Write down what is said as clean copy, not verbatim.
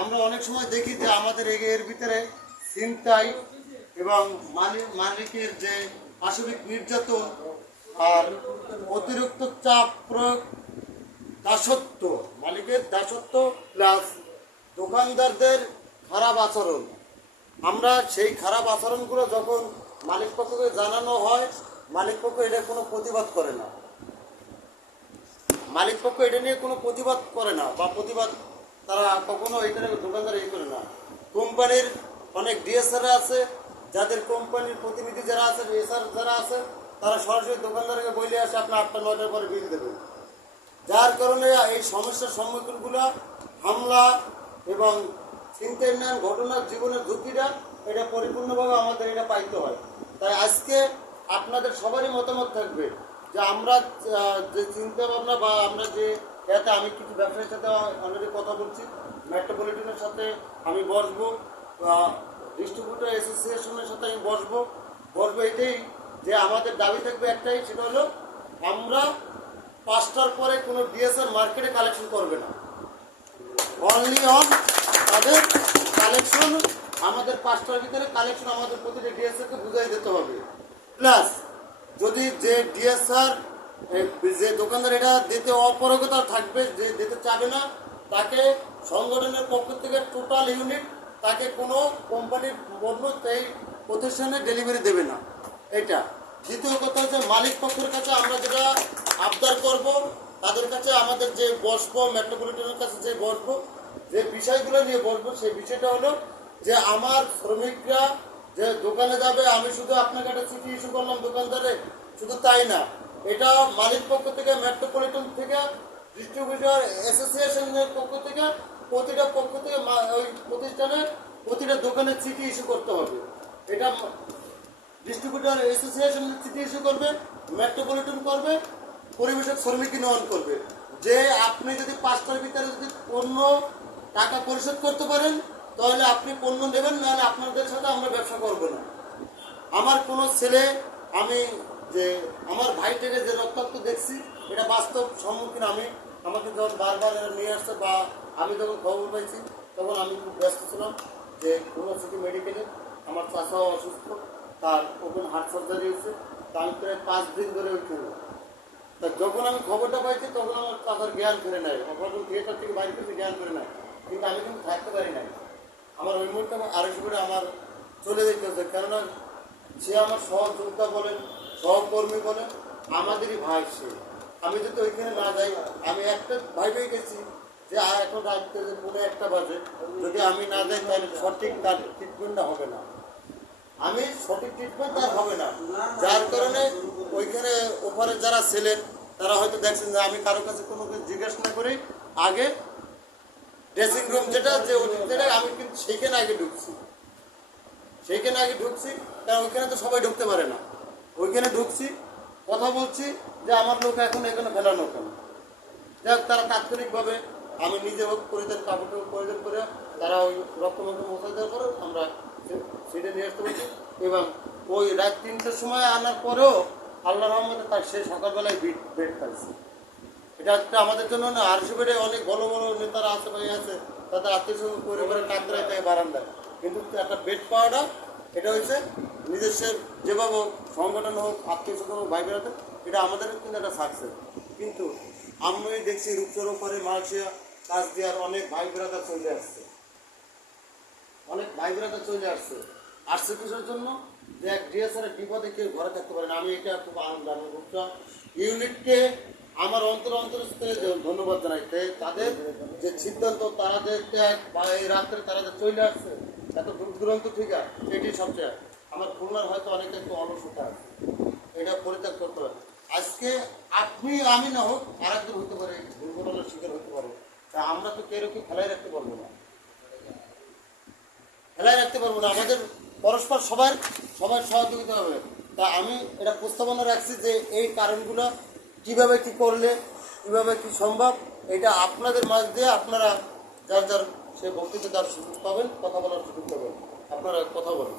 আমরা অনেক সময় দেখি যে আমাদের এর ভিতরে ছিনতাই এবং মালিকের যে পাশবিক নির্যাতন আর অতিরিক্ত চাপ প্রয়োগ, দাসত্ব, মালিকের দাসত্ব প্লাস দোকানদারদের খারাপ আচরণ। আমরা সেই খারাপ আচরণগুলো যখন মালিক পক্ষকে জানানো হয়, মালিক পক্ষ এটা কোনো প্রতিবাদ করে না, মালিক পক্ষ এটা নিয়ে কোনো প্রতিবাদ করে না বা প্রতিবাদ তারা কখনো এটা দোকানদার করে না। কোম্পানির অনেক ডিএসআর আছে, যাদের কোম্পানির প্রতিনিধি যারা আছে, ডিএসআর যারা আছে, তারা সরাসরি দোকানদারকে বলে আসে আপনি 8টা-9টার পরে বিল দেবেন। যার কারণে এই সমস্যার সম্মুখীনগুলো হামলা এবং ছিনতাই ঘটনার জীবনের ঝুঁকিটা এটা পরিপূর্ণভাবে আমাদের এটা পাইতে হয়। তাই আজকে আপনাদের সবারই মতামত থাকবে যে আমরা যে চিন্তা ভাবনা বা আমরা যে এতে আমি কিছু ব্যবসায়ীর সাথে অলরেডি কথা বলছি, মেট্রোপলিটনের সাথে আমি বসবো, ডিস্ট্রিবিউটর অ্যাসোসিয়েশনের সাথে আমি বসবো এটাই যে আমাদের দাবি থাকবে একটাই, সেটা হলো আমরা 5টার পরে কোনো ডিএসআর মার্কেটে কালেকশন করবে না, অনলি অন তাদের কালেকশন আমাদের 5টার ভিতরে কালেকশন আমাদের প্রতিটা ডিএসআরকে বুঝাই দিতে হবে। প্লাস যদি যে ডিএসআর যে দোকানদার এটা দিতে অপারগতা থাকবে, যে দিতে চাবে না, তাকে সংগঠনের পক্ষ থেকে টোটাল ইউনিট তাকে কোনো কোম্পানির বলবো এই প্রতিষ্ঠানে ডেলিভারি দেবে না। এটা দ্বিতীয় কথা হচ্ছে মালিক পক্ষের কাছে আমরা যেটা আবদার করব, তাদের কাছে আমাদের যে বসবো, মেট্রোপলিটনের কাছে যে বসবো, যে বিষয়গুলো নিয়ে বসবো, সেই বিষয়টা হলো যে আমার শ্রমিকরা যে দোকানে যাবে, আমি শুধু আপনাকে একটা চিঠি ইস্যু করলাম দোকানদারে, শুধু তাই না, এটা মালিক পক্ষ থেকে, মেট্রোপলিটন থেকে, ডিস্ট্রিবিউটর অ্যাসোসিয়েশনের পক্ষ থেকে, প্রতিটা পক্ষ থেকে ওই প্রতিষ্ঠানের প্রতিটা দোকানে চিঠি ইস্যু করতে হবে। এটা ডিস্ট্রিবিউটর অ্যাসোসিয়েশনের চিঠি ইস্যু করবে, মেট্রোপলিটন করবে, পরিবেশক শ্রমিক ইউনিয়ন করবে, যে আপনি যদি 5টার ভিতরে যদি পণ্য টাকা পরিশোধ করতে পারেন তাহলে আপনি পণ্য নেবেন, নাহলে আপনাদের সাথে আমরা ব্যবসা করবো না। আমার কোনো ছেলে, আমি যে আমার ভাইটাকে যে রক্তাক্ত দেখছি, এটা বাস্তব সম্মুখীন। আমাকে যখন বারবার নিয়ে আসছে বা আমি যখন খবর পাইছি তখন আমি খুব ব্যস্ত ছিলাম যে ইউনিভার্সিটি মেডিকেলে আমার চাচাও অসুস্থ, তার ওপেন হার্ট সার্জারি হয়েছে, তার প্রায় 5 দিন ধরে ওইখানে। তা যখন আমি খবরটা পাইছি তখন আমার চাচার জ্ঞান ফিরে নেয়, অপারেশন থিয়েটার থেকে বাইরে থেকে জ্ঞান ফিরে নেয়, কিন্তু আমি কিন্তু থাকতে পারি নাই। আমার ওই মুহূর্তে আড়াইশো করে আমার চলে যেতে হচ্ছে, কেননা সে আমার সহযোদ্ধা বলেন, সহকর্মী বলেন, আমাদেরই ভাই সে। আমি যদি ওইখানে না যাই, আমি একটা ভাইবেই গেছি যে এখন রাত্রে যে 1:30 বাজে, যদি আমি না যাই তাহলে সঠিক তার ট্রিটমেন্টটা হবে না, আমি সঠিক ট্রিটমেন্ট তার হবে না। যার কারণে ওইখানে ওপরে যারা ছিলেন তারা হয়তো দেখছেন যে আমি কারো কাছে কোনো কিছু জিজ্ঞেস না করেই আগে ড্রেসিং রুম যেটা যে আমি কিন্তু সেইখানে আগে ঢুকছি, কারণ ওইখানে তো সবাই ঢুকতে পারে না। ওইখানে ঢুকছি, কথা বলছি যে আমার লোক এখন এখানে ফেলানো কেন। যাই হোক, তারা তাৎক্ষণিকভাবে আমি নিজে হোক কাপড় পরিধান করে তারা ওই রক্তমাংস মশাই দেওয়ার পরে আমরা সিটে নিয়ে আসতে পারছি। এবং ওই রাত 3টার সময় আনার পরেও আল্লাহ রহমতে তার সেই সকালবেলায় বেড পাইছি। এটা একটা আমাদের জন্য না, আরশিবেডে অনেক বড় বড় নেতারা আছে, ভাই আছে, তাদের আত্মীয় স্বজন পরিবারের কাঁদরায় তাই বারান্দায়, কিন্তু একটা বেড পাওয়াটা এটা হচ্ছে নিজস্বের যেভাবে সংগঠন হোক, আত্মীয় স্বজন হোক, ভাই বেড়াতে, এটা আমাদের কিন্তু একটা সাকসেস। কিন্তু আমি দেখছি রূপচর ওপরে মালয়েশিয়া কাজ দেওয়ার অনেক ভাই বেড়াতে চলে আসছে, আসছে কিসের জন্য, যে এক ডিএসআর বিপদে কেউ ঘরে থাকতে পারে না। আমি এটা খুব আনন্দ, আমি রূপচর ইউনিটকে আমার অন্তর ধন্যবাদ জানাই। তাদের যে সিদ্ধান্ত, তাদের ত্যাগ বা এই রাত্রে তারা যে চলে আসছে এত দূর দূরান্ত থেকে, এটি সবচেয়ে আমার খুলনার হয়তো অনেকে একটু অলসতা আছে, এটা পরিত্যাগ করতে হবে। আজকে আপনি আমি না হোক আর একজন হতে পারে, দুর্ঘটনার শিকার হতে পারে, তা আমরা তো কেউ কি ফেলাই রাখতে পারবো না, আমাদের পরস্পর সবার সহযোগিতা হবে। তা আমি এটা প্রস্তাবনা রাখছি যে এই কারণগুলো কিভাবে কি করলে কিভাবে কি সম্ভব, এটা আপনাদের মাঝ দিয়ে আপনারা যার সে বক্তৃতা দেওয়ার সুযোগ পাবেন, কথা বলার সুযোগ পাবেন, আপনারা কথা বলুন।